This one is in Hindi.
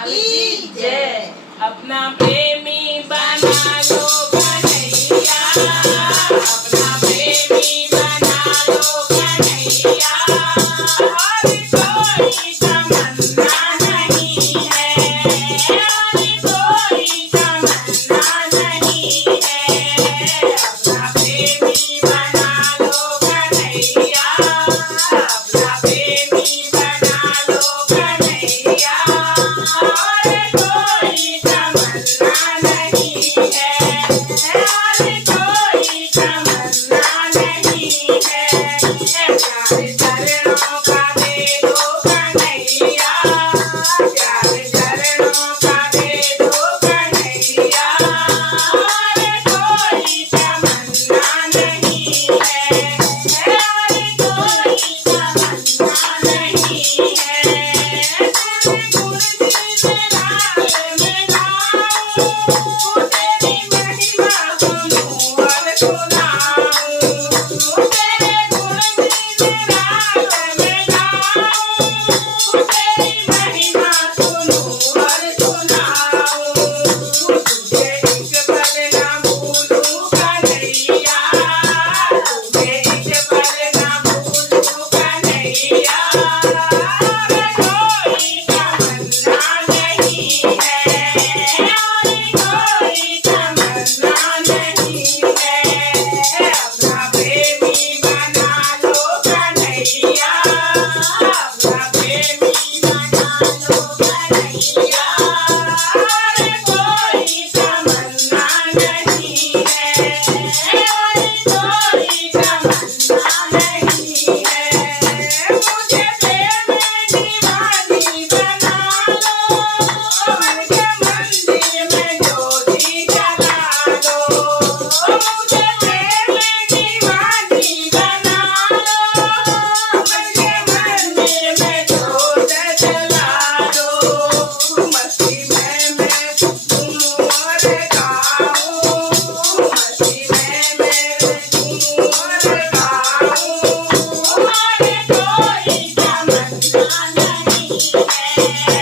की जय। अपना प्रेमी बना लो कन्हैया, अपना प्रेमी बना लो कन्हैया। और कोई तमन्ना नहीं है, और कोई तमन्ना नहीं है। अपना प्रेमी बना लो कन्हैया, अपना प्रेमी बना लो कन्हैया। और कोई तमन्ना नहीं है, और कोई तमन्ना नहीं है। प्यार चरणों का दे दो कन्हैया, प्यार चरणों का दे दो कन्हैया। और कोई तमन्ना नहीं है, और कोई तमन्ना नहीं है। तेरे गुण तेरा मैं गाऊं, तेरी महिमा सुनूं और सुनाऊं। तेरे गुण तेरा मैं गाऊं, तेरी महिमा सुनूं और सुनाऊं। तुझे एक पल ना भूलूं कन्हैया, तुझे एक पल ना भूलूं कन्हैया। और कोई तमन्ना नहीं है, और कोई तमन्ना नहीं है। अपना प्रेमी बना लो कन्हैया, अपना प्रेमी बना लो कन्हैया। और कोई तमन्ना नहीं है, और कोई तमन्ना नहीं है। मुझे प्रेम दीवानी बना लो, मुझे मंदिर में ज्योति जला दो। मुझे प्रेम दीवानी बना लो, मुझे मंदिर में ज्योति जला दो। मस्ती में मैं घूमूं और गाऊं, मस्ती में मैं घूमूं और गाऊं। और कोई तमन्ना नहीं है,